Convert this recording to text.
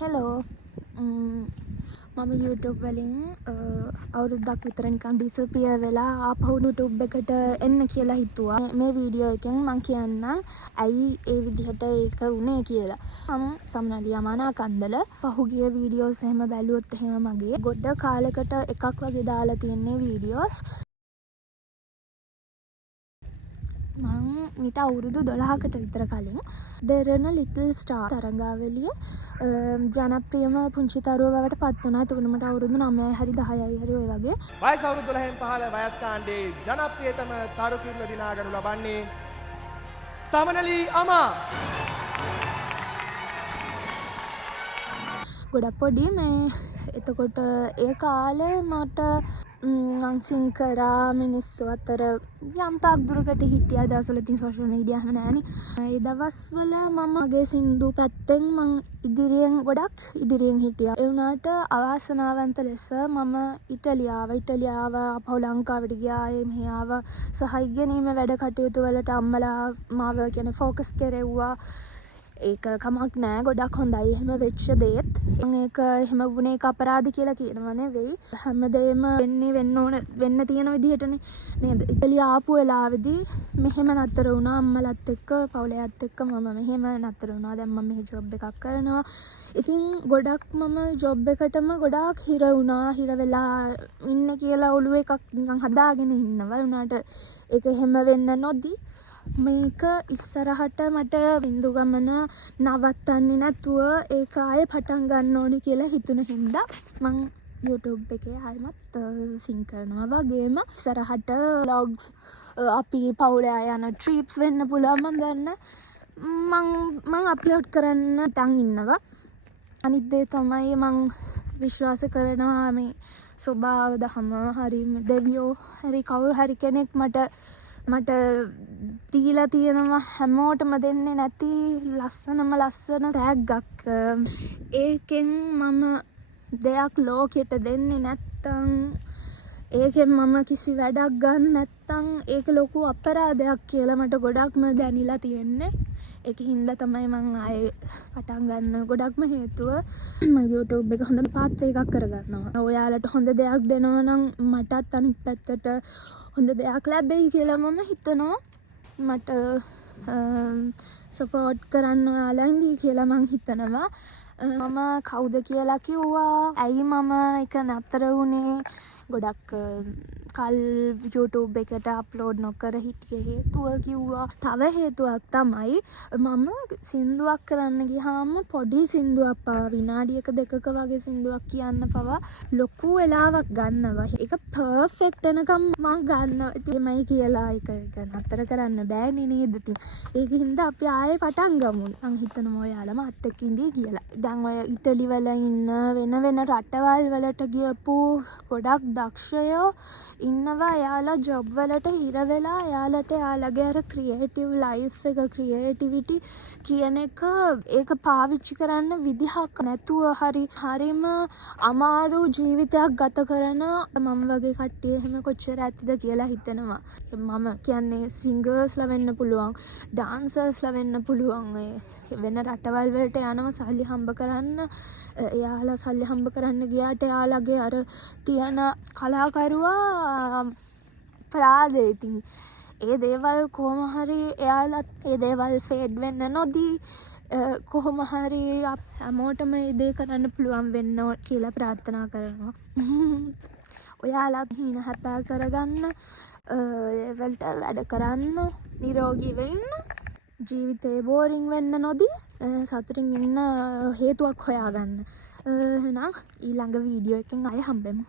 Hello මම YouTube වලින් අවුරුද්දක් විතර නිකන් ඩිසපියර් වෙලා ආපහු YouTube එකට එන්න කියලා හිතුවා. මේ වීඩියෝ එකෙන් මම කියන්නම් ඇයි ඒ විදිහට ඒක වුනේ කියලා. මම සමනලියා මනාකන්දල පහුගිය වීඩියෝස් එහෙම බැලුවොත් එහෙම මගේ ගොඩ කාලයකට එකක් වගේ දාලා තියෙන්නේ වීඩියෝස්. මං මිට අවුරුදු 12කට විතර කලින් දෙරණ ලිටල් ස්ටාර් තරඟාවලිය ජනප්‍රියම පුංචි තරුව බවට පත් වුණා. එතකොට මට අවුරුදු 9යි හරි 10යි හරි ඔය වගේ. වයස අවුරුදු 12න් පහළ වයස් කාණ්ඩයේ ජනප්‍රියතම තරු කිරුළ දිනා ගනු ලබන්නේ සමනලී අමා. ගොඩක් පොඩි මේ එතකොට ඒ කාලේ මට අන්සින් කරා මිනිස්සු අතර යම් තාක් දුරකට හිටියා. දවස්වල ඉතින් සෝෂල් මීඩියා හැම නෑනේ. ඒ දවස්වල මම මගේ සින්දු පැත්තෙන් මං ගොඩක් ඉදිරියෙන් හිටියා. ඒ වුණාට අවාසනාවන්ත ලෙස මම ඉටලියාව අපහු ලංකාවට ගියා. මෙහෙ ආවා සහ ඉගෙනීම වැඩ කටයුතු වලට අම්මලා මාව කියන්නේ ෆෝකස් කරෙව්වා. ඒක කමක් නෑ, ගොඩක් හොඳයි එහෙම වෙච්ච දේත්. ඒක එහෙම වුණේ ඒක අපරාධ කියලා කියනව නෙවෙයි. හැමදේම වෙන්න තියෙන විදිහටනේ නේද. ඉතලිය ආපු වෙලාවේදී මෙහෙම නතර වුණා. අම්මලත් එක්ක පවුලයත් එක්ක මම මෙහෙම නතර වුණා. දැන් මම මෙහෙ ජොබ් එකක් කරනවා. ඉතින් ගොඩක් මම ජොබ් එකටම ගොඩාක් හිර වුණා. හිර වෙලා ඉන්න කියලා ඔළුව එකක් නිකන් හදාගෙන ඉන්නවා. උනාට ඒක එහෙම වෙන්න නොදී මේක ඉස්සරහට මට බින්දු ගමන නවත්තන්නේ නැතුව ඒක ආයේ පටන් ගන්න ඕනේ කියලා හිතුන හින්දා මං YouTube එකේ ආයෙමත් සිං කරනවා. වගේම ඉස්සරහට vlogs අපි පවුලේ අය යන trips වෙන්න පුළුවන්. මම දන්න මං අප්ලෝඩ් කරන්න තන් ඉන්නවා. අනිත් දේ තමයි මං විශ්වාස කරනවා මේ ස්වභාව දහම හරි දෙවියෝ හරි කවුරු හරි කෙනෙක් මට දීලා තියෙනවා හැමෝටම දෙන්නේ නැති ලස්සන තෑග්ගක්. ඒකෙන් මම දෙයක් ලෝකෙට දෙන්නේ නැත්තම්, ඒකෙන් මම කිසි වැඩක් ගන්න නැත්තම් ඒක ලොකු අපරාධයක් කියලා මට ගොඩක්ම දැනිලා තියෙන්නේ. ඒක හින්දා තමයි මං ආයේ පටන් ගන්න ගොඩක්ම හේතුව මම YouTube එක හොඳ පාත්වේ එකක් කරගන්නවා. ඔයාලට හොඳ දෙයක් දෙනවා නම් මටත් අනිත් පැත්තට හොඳ දෙයක් ලැබෙයි කියලා මම හිතනවා. මට සපෝට් කරන්න ඔයාලා ඉඳී කියලා මං හිතනවා. මම කවුද කියලා කිව්වා. ඇයි මම එක නතර වුණේ? ගොඩක් කල් YouTube එකට අප්ලෝඩ් නොකර හිටිය හේතුව කිව්වා. තව හේතුවක් තමයි මම සින්දුවක් කරන්න ගියාම පොඩි සින්දුවක් පවා විනාඩියක දෙකක වගේ සින්දුවක් කියන්න පවා ලොකු වෙලාවක් ගන්නවා. ඒක පර්ෆෙක්ට් වෙනකම් මම ගන්නවා. ඉතින්මයි කියලා ඒක නතර කරන්න බෑනේ නේද? ඉතින් ඒක හින්දා අපි ආයෙ පටන් ගමු. මං හිතනවා ඔයාලා මාත් එක්ක ඉඳී කියලා. දැන් ඔය ඉටලි වල ඉන්න වෙන රටවල් වලට ගියපු ගොඩක් දක්ෂයෝ ඉන්නවා. එයාලා ජොබ් වලට හිර වෙලා එයාලට එයාලගේ අර ක්‍රියේටිව් ලයිෆ් එක ක්‍රියේටිවිටි කියන එක ඒක පාවිච්චි කරන්න විදිහක් නැතුව හරිම අමාරු ජීවිතයක් ගත කරන මම වගේ කට්ටිය එහෙම කොච්චර ඇතිද කියලා හිතෙනවා. මම කියන්නේ සිංගර්ස්ලා වෙන්න පුළුවන්, ඩාන්සර්ස්ලා වෙන්න පුළුවන්. වෙන රටවල් වලට යනවා සල්ලි හම්බ කරන්න. එයාලා සල්ලි හම්බ කරන්න ගියාට එයාලගේ අර තියෙන කලාකරුවා ප්‍රාදේ. ඉතින් ඒ දේවල් කොහොම හරි එයාලත් ඒ දේවල් ෆේඩ් වෙන්න නොදී කොහොම හරි හැමෝටම ඒ දේ කරන්න පුළුවන් වෙන්න කියලා ප්‍රාර්ථනා කරනවා. ඔයාලත් හින හැපෑ කරගන්න, ඒවලට වැඩ කරන්න, නිරෝගී වෙන්න, ජීවිතේ බෝරිං වෙන්න නොදී සතුටින් ඉන්න හේතුවක් හොයාගන්න. එහෙනම් ඊළඟ වීඩියෝ එකෙන් ආයෙ හම්බෙමු.